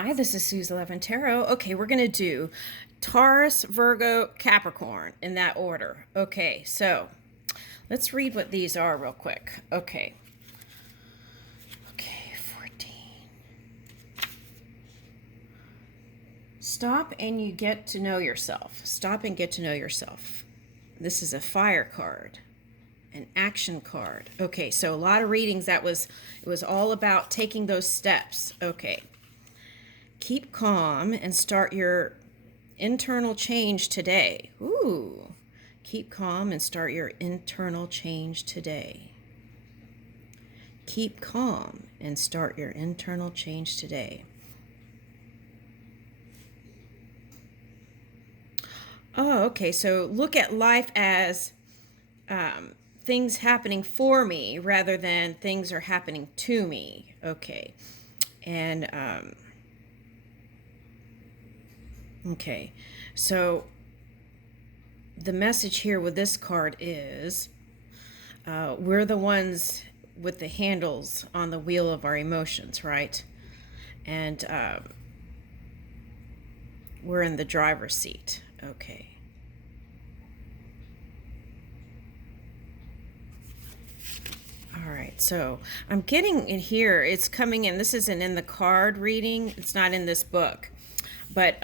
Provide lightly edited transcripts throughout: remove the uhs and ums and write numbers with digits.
Hi, this is Suze 11 Tarot. Okay, we're going to do Taurus, Virgo, Capricorn in that order. Okay, so let's read what these are real quick. Okay, 14. Stop and you get to know yourself. Stop and get to know yourself. This is a fire card, an action card. Okay, so a lot of readings it was all about taking those steps. Okay. Keep calm and start your internal change today. Ooh. Keep calm and start your internal change today. Keep calm and start your internal change today. Oh, okay. So look at life as things happening for me rather than things are happening to me. Okay. And okay, so the message here with this card is we're the ones with the handles on the wheel of our emotions, right? And we're in the driver's seat. Okay. All right, so I'm getting it here. It's coming in. This isn't in the card reading. It's not in this book. But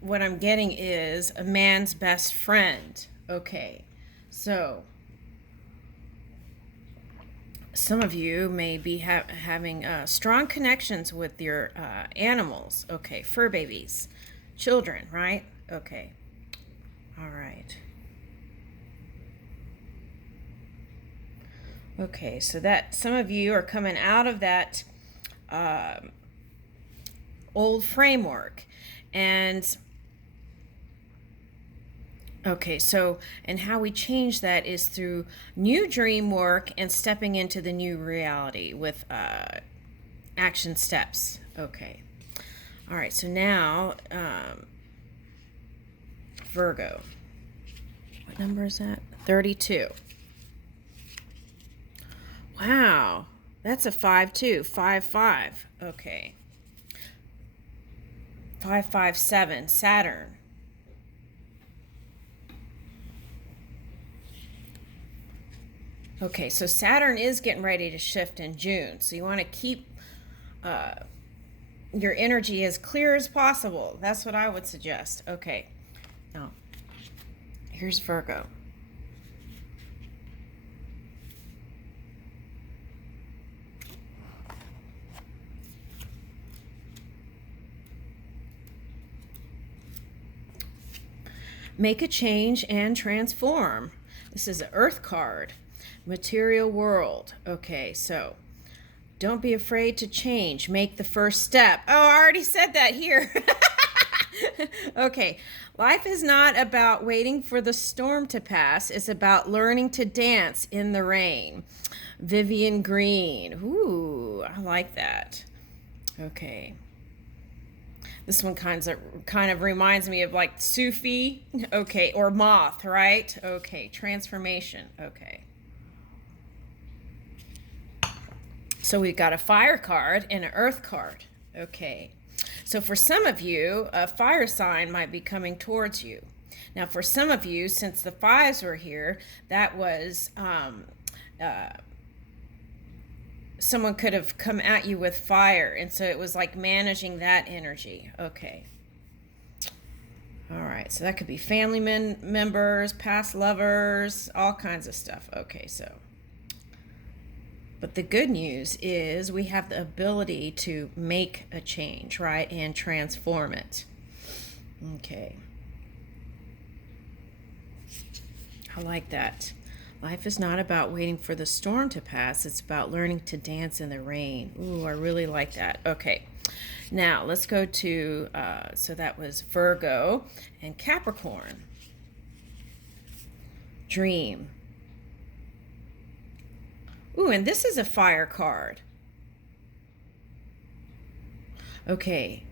what I'm getting is a man's best friend. Okay, so some of you may be having strong connections with your animals. Okay, fur babies, children, right? Okay, all right. Okay, so that some of you are coming out of that old framework. And okay, so, and how we change that is through new dream work and stepping into the new reality with action steps. Okay. All right, so now, Virgo. What number is that? 32. Wow, that's a 5-2, 5-5. Okay. 5-5-7, Saturn. Okay, so Saturn is getting ready to shift in June, so you want to keep your energy as clear as possible. That's what I would suggest. Okay, now here's Virgo. Make a change and transform. This is an Earth card. Material world. Okay, so don't be afraid to change. Make the first step. Oh, I already said that here. Okay, life is not about waiting for the storm to pass. It's about learning to dance in the rain. Vivian Green. Ooh, I like that. Okay. This one kind of reminds me of like Sufi, okay, or moth, right? Okay, transformation, okay. So we've got a fire card and an earth card, okay. So for some of you, a fire sign might be coming towards you. Now for some of you, since the fives were here, that was someone could have come at you with fire, and so it was like managing that energy. Okay. All right, so that could be family members, past lovers, all kinds of stuff. Okay, so. But the good news is we have the ability to make a change, right, and transform it. Okay. I like that. Life is not about waiting for the storm to pass. It's about learning to dance in the rain. Ooh, I really like that. Okay. Now, let's go to, so that was Virgo and Capricorn. Dream. Ooh, and this is a fire card. Okay.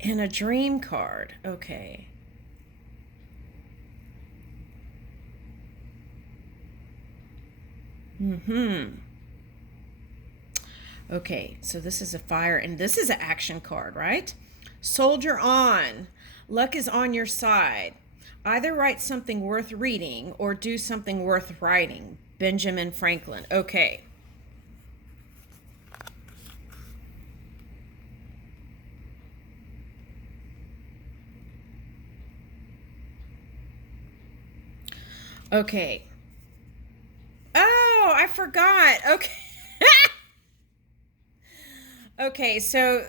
And a dream card. Okay. Okay, so this is a fire, and this is an action card, right? Soldier on. Luck is on your side. Either write something worth reading or do something worth writing. Benjamin Franklin. Okay. Okay. Oh, I forgot. Okay. Okay, so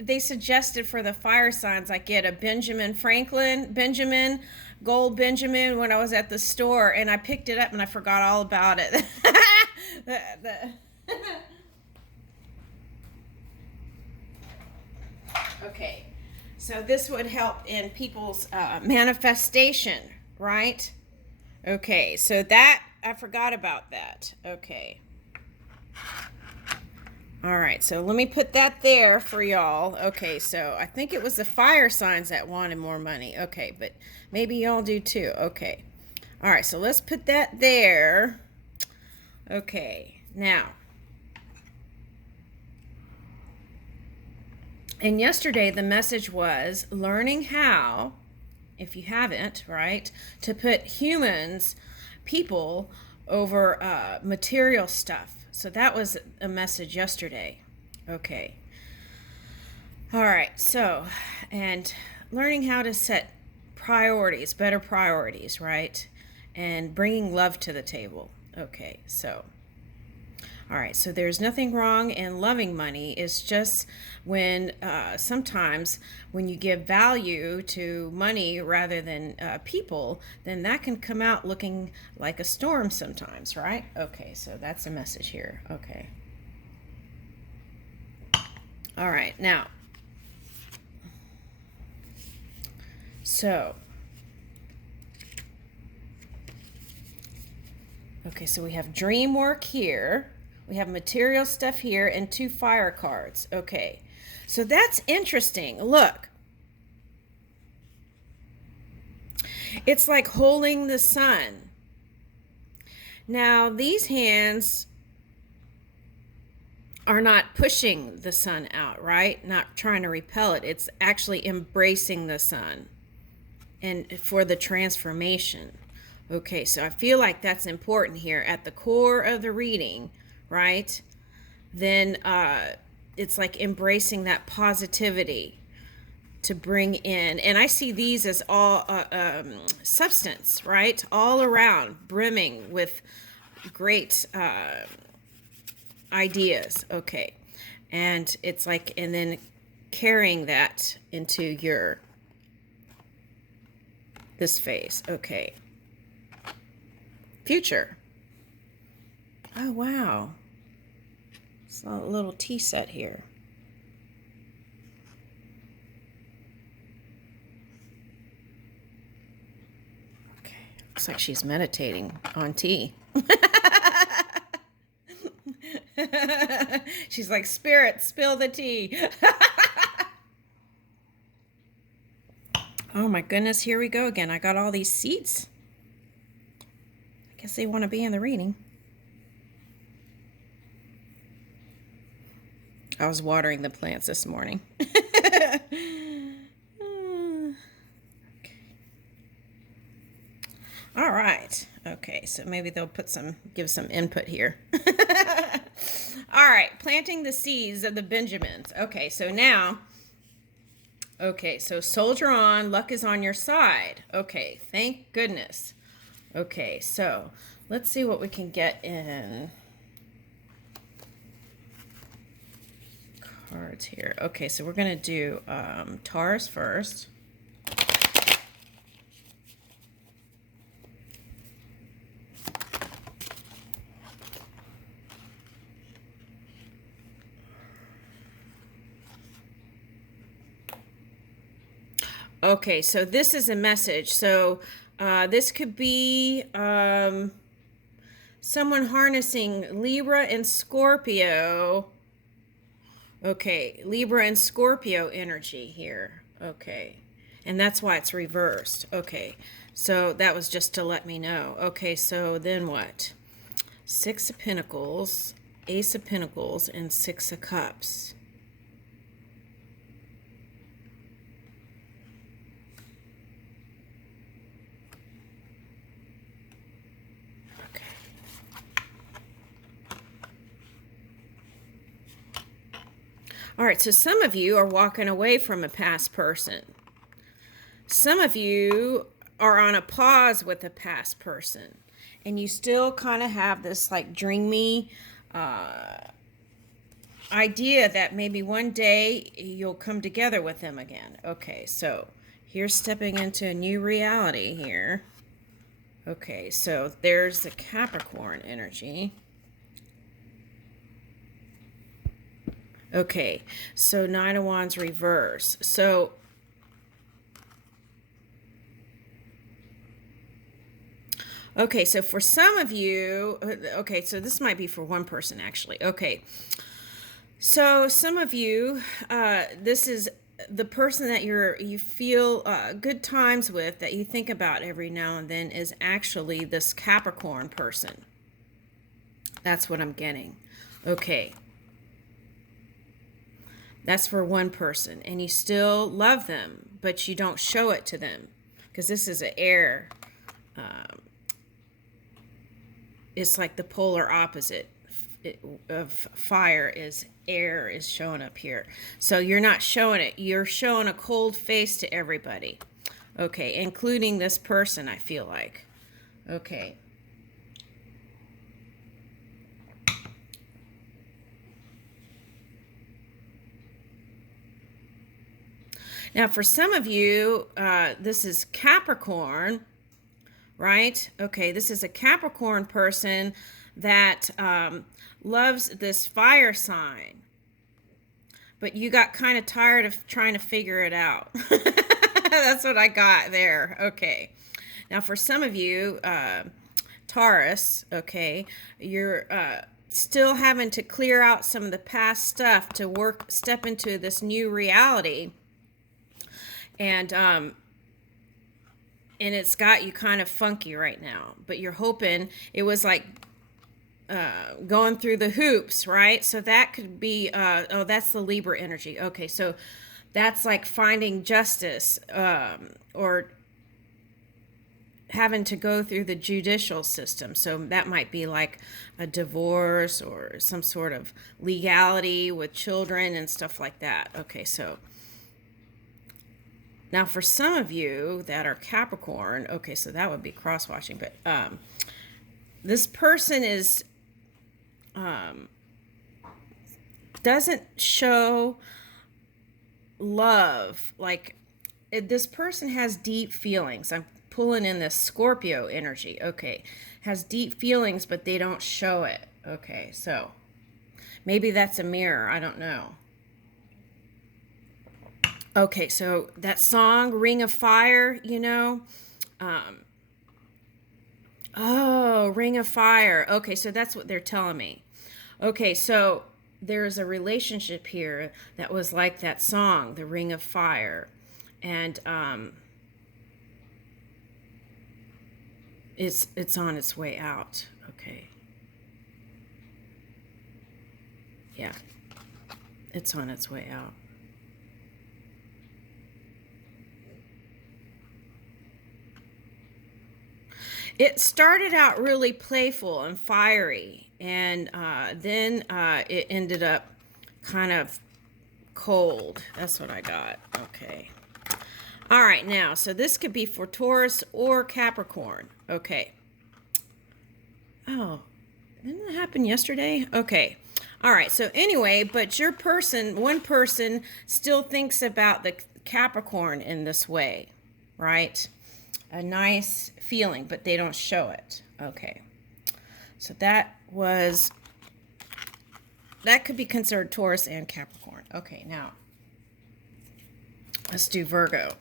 they suggested for the fire signs I get a Benjamin Gold Benjamin when I was at the store, and I picked it up and I forgot all about it. Okay, so this would help in people's manifestation, right? Okay, so that, I forgot about that. Okay. All right, so let me put that there for y'all. Okay, so I think it was the fire signs that wanted more money. Okay, but maybe y'all do too. Okay. All right, so let's put that there. Okay, now. And yesterday the message was learning how, if you haven't, right, to put people, over material stuff. So that was a message yesterday. Okay. All right. So, and learning how to set priorities, better priorities, right? And bringing love to the table. Okay. So, all right. So there's nothing wrong in loving money. It's just when sometimes when you give value to money rather than people, then that can come out looking like a storm sometimes, right? Okay, so that's a message here. Okay. All right, now. So. Okay, so we have dream work here. We have material stuff here and 2 fire cards. Okay. So that's interesting. Look. It's like holding the sun. Now, these hands are not pushing the sun out, right? Not trying to repel it. It's actually embracing the sun and for the transformation. Okay, so I feel like that's important here at the core of the reading, right? Then it's like embracing that positivity to bring in. And I see these as all substance, right? All around, brimming with great ideas. Okay. And it's like, and then carrying that into this phase. Okay. Future. Oh, wow. It's a little tea set here. Okay. Looks like she's meditating on tea. She's like, Spirit, spill the tea. Oh my goodness, here we go again. I got all these seeds. I guess they want to be in the reading. I was watering the plants this morning. Okay. All right. Okay, so maybe they'll give some input here. All right, planting the seeds of the Benjamins. Okay, so now, so soldier on, luck is on your side. Okay, thank goodness. Okay, so let's see what we can get in cards here. Okay, so we're going to do Taurus first. Okay, so this is a message. So this could be someone harnessing Libra and Scorpio. Okay, Libra and Scorpio energy here. Okay, and that's why it's reversed. Okay, so that was just to let me know. Okay, so then what? 6 of Pentacles. Ace of Pentacles and Six of Cups. Okay. All right, so some of you are walking away from a past person. Some of you are on a pause with a past person, and you still kind of have this like dreamy idea that maybe one day you'll come together with them again. Okay, so here's stepping into a new reality here. Okay, so there's the Capricorn energy. Okay, so Nine of Wands reverse. So okay, so for some of you, okay, so this might be for one person actually. Okay, so some of you, this is the person that you feel good times with, that you think about every now and then, is actually this Capricorn person. That's what I'm getting. Okay. That's for one person, and you still love them, but you don't show it to them because this is an air. It's like the polar opposite of fire is air is showing up here. So you're not showing it. You're showing a cold face to everybody. Okay, including this person, I feel like. Okay. Now, for some of you, this is Capricorn, right? Okay, this is a Capricorn person that loves this fire sign. But you got kind of tired of trying to figure it out. That's what I got there. Okay. Now, for some of you, Taurus, okay, you're still having to clear out some of the past stuff to step into this new reality. And it's got you kind of funky right now, but you're hoping it was like going through the hoops, right? So that could be, oh, that's the Libra energy. Okay, so that's like finding justice or having to go through the judicial system. So that might be like a divorce or some sort of legality with children and stuff like that. Okay, so now for some of you that are Capricorn, okay, so that would be cross-watching, but this person is doesn't show love. Like this person has deep feelings. I'm pulling in this Scorpio energy. Okay, has deep feelings, but they don't show it. Okay, so maybe that's a mirror. I don't know. Okay, so that song, Ring of Fire, you know, oh, Ring of Fire. Okay, so that's what they're telling me. Okay, so there's a relationship here that was like that song, The Ring of Fire. And it's on its way out. Okay. Yeah. It's on its way out. It started out really playful and fiery, and then it ended up kind of cold. That's what I got. Okay. All right, now, so this could be for Taurus or Capricorn. Okay. Oh, didn't that happen yesterday? Okay. All right, so anyway, but your person, one person, still thinks about the Capricorn in this way, right? A nice feeling, but they don't show it. Okay. So that could be considered Taurus and Capricorn. Okay, now let's do Virgo.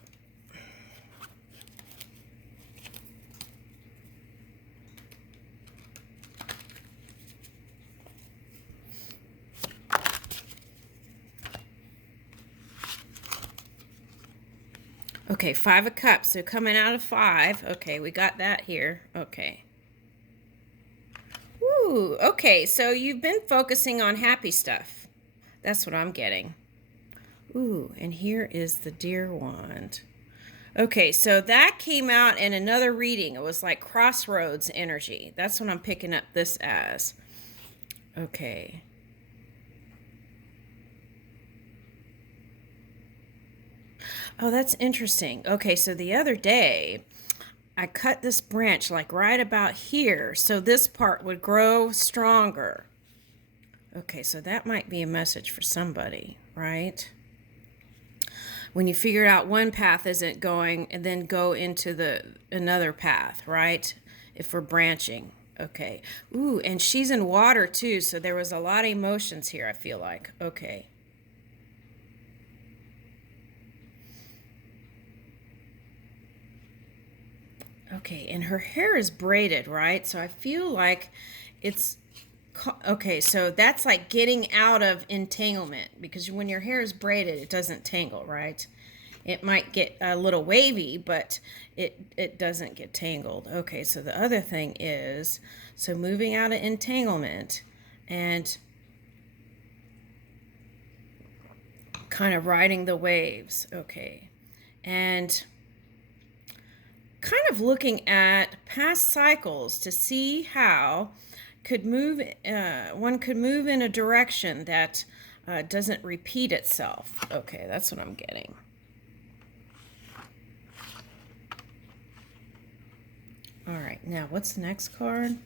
Okay, Five of Cups. So coming out of 5. Okay, we got that here. Okay. Woo, Ooh, okay. So you've been focusing on happy stuff. That's what I'm getting. Ooh, and here is the deer wand. Okay, so that came out in another reading. It was like crossroads energy. That's what I'm picking up this as. Okay. Oh, that's interesting. Okay, so the other day, I cut this branch like right about here, so this part would grow stronger. Okay, so that might be a message for somebody, right? When you figure out one path isn't going, and then go into the another path, right? If we're branching. Okay. Ooh, and she's in water too, so there was a lot of emotions here, I feel like. Okay. Okay, and her hair is braided, right? So I feel like it's okay, so that's like getting out of entanglement, because when your hair is braided, it doesn't tangle, right? It might get a little wavy, but it doesn't get tangled. Okay, so the other thing is, so moving out of entanglement and kind of riding the waves. Okay, and kind of looking at past cycles to see how one could move in a direction that doesn't repeat itself. Okay, that's what I'm getting. All right, now what's the next card?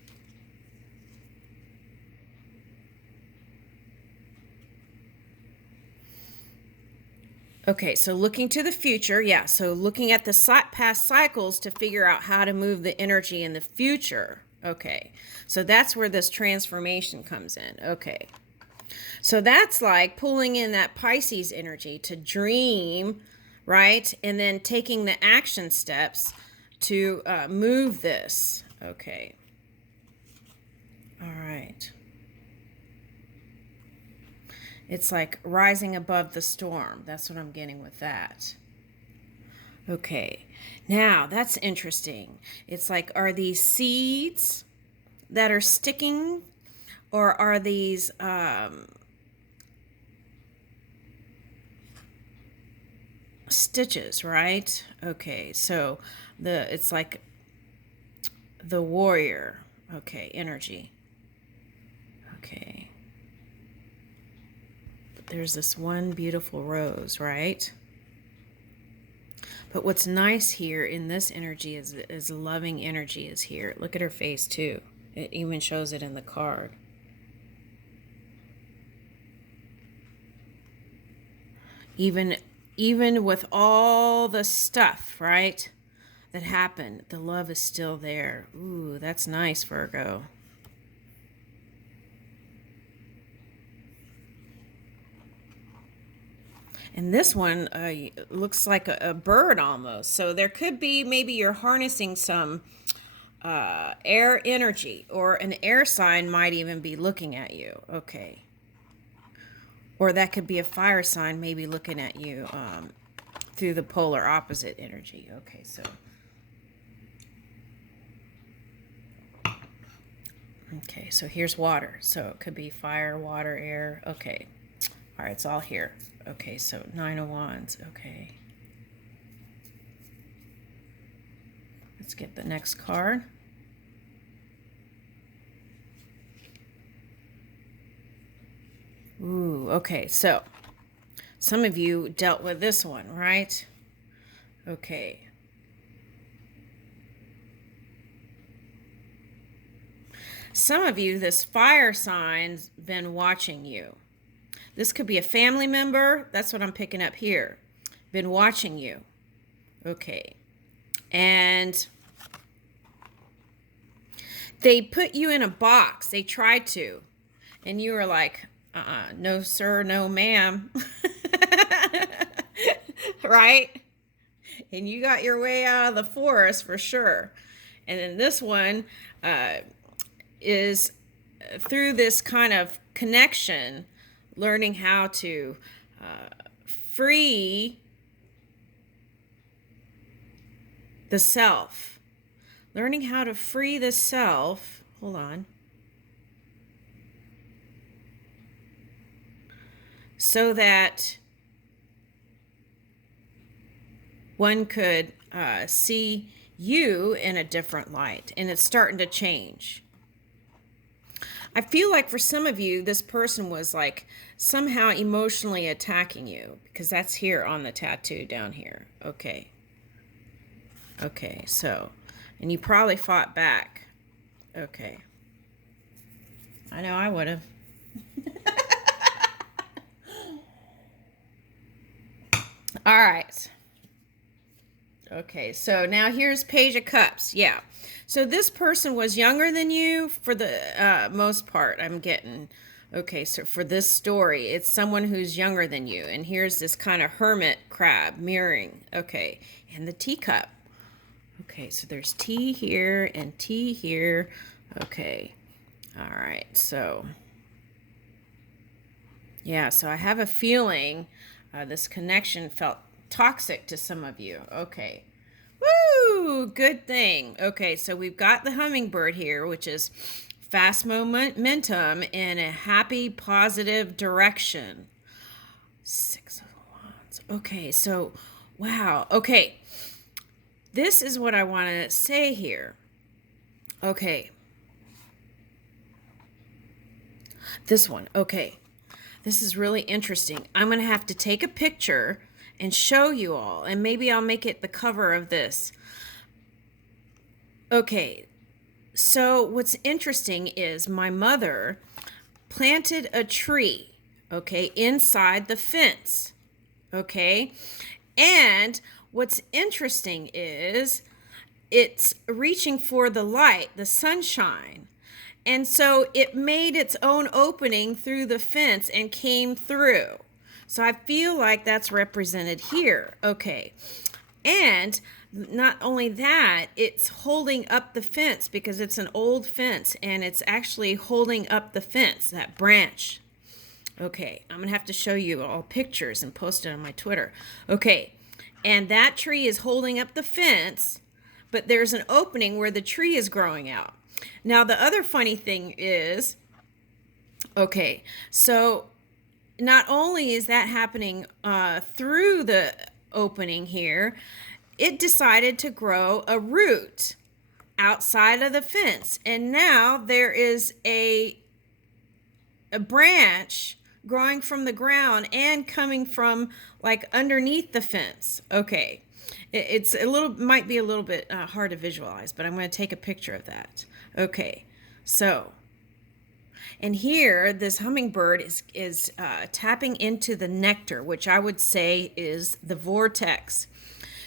Okay, so looking to the future, yeah, so looking at the past cycles to figure out how to move the energy in the future. Okay, so that's where this transformation comes in. Okay, so that's like pulling in that Pisces energy to dream, right? And then taking the action steps to move this. Okay, all right. It's like rising above the storm. That's what I'm getting with that. Okay, now that's interesting. It's like, are these seeds that are sticking, or are these stitches, right? Okay, so it's like the warrior. Okay, energy. Okay. There's this one beautiful rose, right? But what's nice here in this energy is loving energy is here. Look at her face too. It even shows it in the card. Even with all the stuff, right, that happened, the love is still there. Ooh, that's nice, Virgo. And this one looks like a bird almost. So there could be, maybe you're harnessing some air energy, or an air sign might even be looking at you. Okay. Or that could be a fire sign maybe looking at you through the polar opposite energy. Okay, so. Okay, so here's water. So it could be fire, water, air. Okay. All right, it's all here. Okay, so 9 of Wands. Okay. Let's get the next card. Ooh, okay, so some of you dealt with this one, right? Okay. Some of you, this fire sign's been watching you. This could be a family member. That's what I'm picking up here. Been watching you. Okay. And they put you in a box. They tried to. And you were like, no, sir, no, ma'am. Right? And you got your way out of the forest for sure. And then this one is through this kind of connection, learning how to free the self. Learning how to free the self. Hold on. so that one could see you in a different light, and it's starting to change. I feel like for some of you, this person was like somehow emotionally attacking you, because that's here on the tattoo down here. Okay. Okay, so, and you probably fought back. Okay. I know I would have. All right. Okay, so now here's Page of Cups. Yeah. So this person was younger than you for the most part, I'm getting. Okay, so for this story, it's someone who's younger than you. And here's this kind of hermit crab mirroring. Okay, and the teacup. Okay, so there's tea here and tea here. Okay, all right, so. Yeah, so I have a feeling this connection felt toxic to some of you. Okay. Woo! Good thing. Okay, so we've got the hummingbird here, which is fast momentum in a happy, positive direction. 6 of Wands. Okay, so, wow. Okay, this is what I want to say here. Okay. This one. Okay. This is really interesting. I'm going to have to take a picture and show you all, and maybe I'll make it the cover of this. Okay, so what's interesting is my mother planted a tree, okay, inside the fence, okay? And what's interesting is it's reaching for the light, the sunshine. And so it made its own opening through the fence and came through. So I feel like that's represented here. Okay. And not only that, it's holding up the fence because it's an old fence and it's actually holding up the fence, that branch. Okay. I'm going to have to show you all pictures and post it on my Twitter. Okay. And that tree is holding up the fence, but there's an opening where the tree is growing out. Now, the other funny thing is, okay, so not only is that happening through the opening here, it decided to grow a root outside of the fence. And now there is a branch growing from the ground and coming from like underneath the fence. Okay. It's a little, might be a little bit hard to visualize, but I'm going to take a picture of that. Okay. So, and here, this hummingbird is tapping into the nectar, which I would say is the vortex.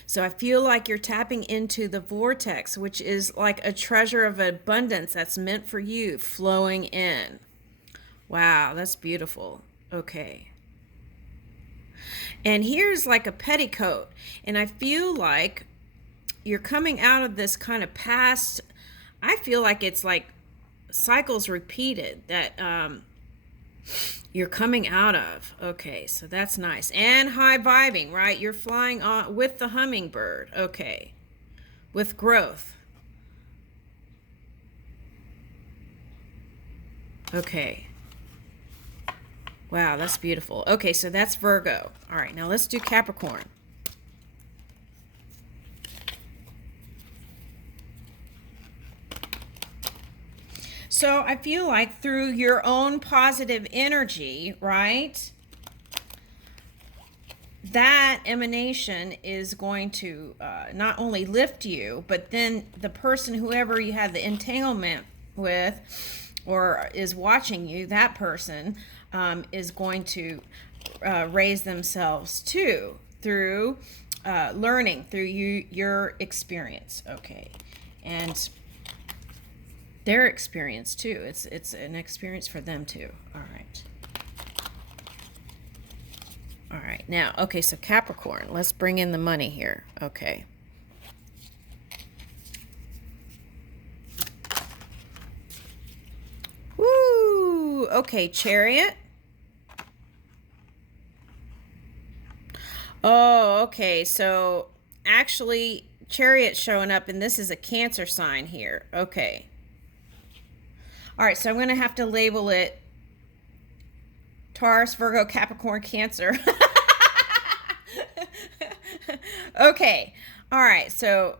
So I feel like you're tapping into the vortex, which is like a treasure of abundance that's meant for you, flowing in. Wow, that's beautiful. Okay. And here's like a petticoat. And I feel like you're coming out of this kind of past, I feel like it's like cycles repeated that you're coming out of. Okay, so that's nice. And high vibing, right? You're flying on with the hummingbird. Okay, with growth. Okay. Wow, that's beautiful. Okay, so that's Virgo. All right, now let's do Capricorn. So I feel like through your own positive energy, right, that emanation is going to not only lift you, but then the person, whoever you had the entanglement with or is watching you, that person is going to raise themselves too through learning, through your experience. Okay. And their experience too. It's an experience for them too. All right. All right. Now, okay, so Capricorn, let's bring in the money here. Okay. Woo! Okay, Chariot. Oh, okay. So actually, Chariot showing up, and this is a Cancer sign here. Okay. All right, so I'm going to have to label it Taurus, Virgo, Capricorn, Cancer. Okay. All right. So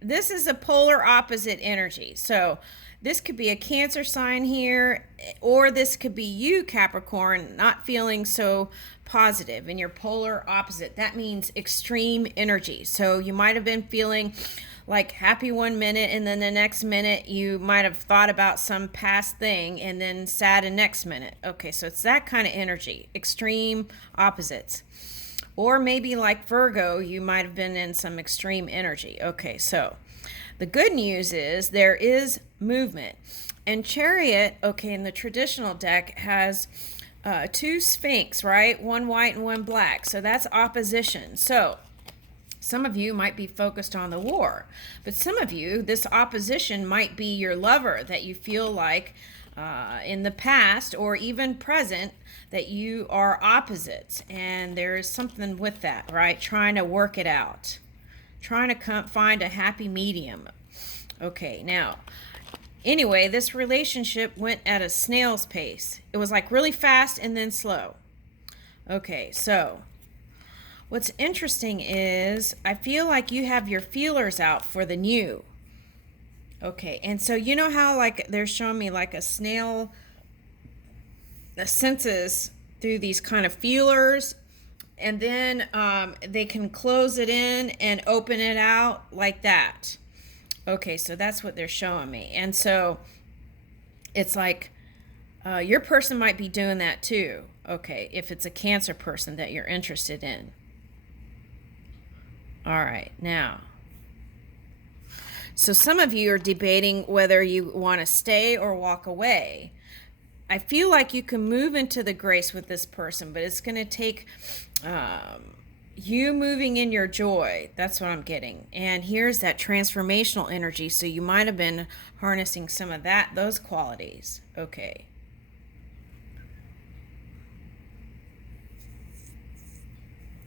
this is a polar opposite energy. So this could be a Cancer sign here, or this could be you, Capricorn, not feeling so positive in your polar opposite. That means extreme energy. So you might have been feeling like happy one minute, and then the next minute you might have thought about some past thing, and then sad the next minute. Okay, so it's that kind of energy, extreme opposites. Or maybe like Virgo, you might have been in some extreme energy. Okay, so the good news is there is movement. And Chariot, okay, in the traditional deck has two Sphinx, right? One white and one black. So that's opposition. So some of you might be focused on the war, but some of you, this opposition might be your lover that you feel like in the past or even present that you are opposites. And there is something with that, right? Trying to work it out. Trying to find a happy medium. Okay, now, anyway, this relationship went at a snail's pace. It was like really fast and then slow. Okay, so what's interesting is I feel like you have your feelers out for the new. Okay, and so you know how like they're showing me like a snail senses through these kind of feelers, and then they can close it in and open it out like that. Okay, so that's what they're showing me. And so it's like your person might be doing that too. Okay, if it's a Cancer person that you're interested in. All right, now. So some of you are debating whether you want to stay or walk away. I feel like you can move into the grace with this person, but it's going to take you moving in your joy. That's what I'm getting. And here's that transformational energy. So you might have been harnessing some of those qualities. Okay.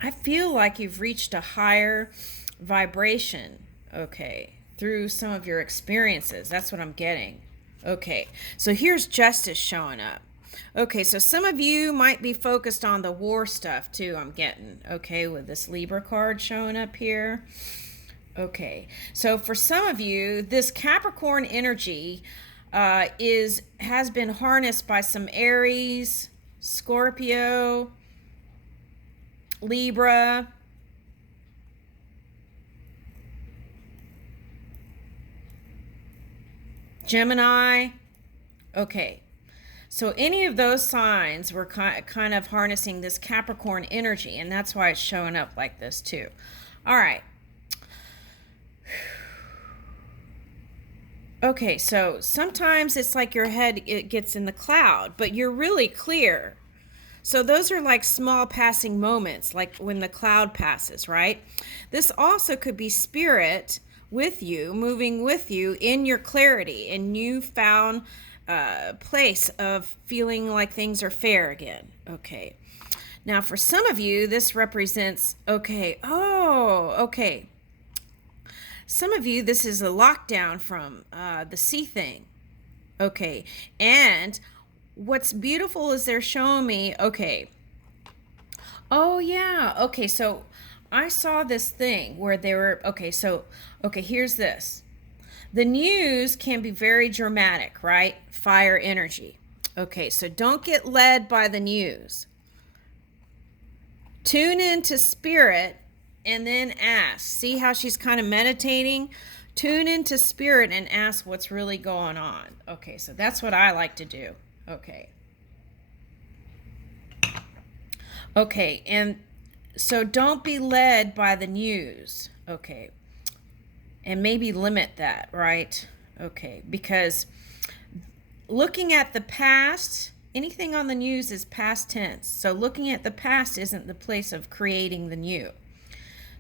I feel like you've reached a higher vibration, okay, through some of your experiences. That's what I'm getting. Okay, so here's justice showing up. Okay, so some of you might be focused on the war stuff too, I'm getting, okay, with this Libra card showing up here. Okay, so for some of you, this Capricorn energy has been harnessed by some Aries, Scorpio, Libra, Gemini. Okay, so any of those signs were kind of harnessing this Capricorn energy, and that's why it's showing up like this too. All right. Okay, so sometimes it's like your head gets in the cloud, but you're really clear. So those are like small passing moments, like when the cloud passes, right? This also could be spirit with you, moving with you in your clarity and newfound place of feeling like things are fair again. Okay. Now for some of you, this represents, okay, some of you, this is a lockdown from the sea thing. Okay. And what's beautiful is they're showing me, okay, oh yeah, okay, so I saw this thing where they were, okay, here's this. The news can be very dramatic, right? Fire energy. Okay, so don't get led by the news. Tune into spirit and then ask. See how she's kind of meditating? Tune into spirit and ask what's really going on. Okay, so that's what I like to do. Okay. Okay, and so don't be led by the news. Okay. And maybe limit that, right? Okay, because looking at the past, anything on the news is past tense. So looking at the past isn't the place of creating the new.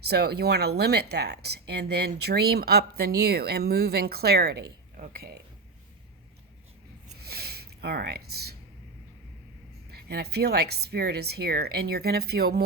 So you want to limit that and then dream up the new and move in clarity. Okay. All right. And I feel like spirit is here, and you're going to feel more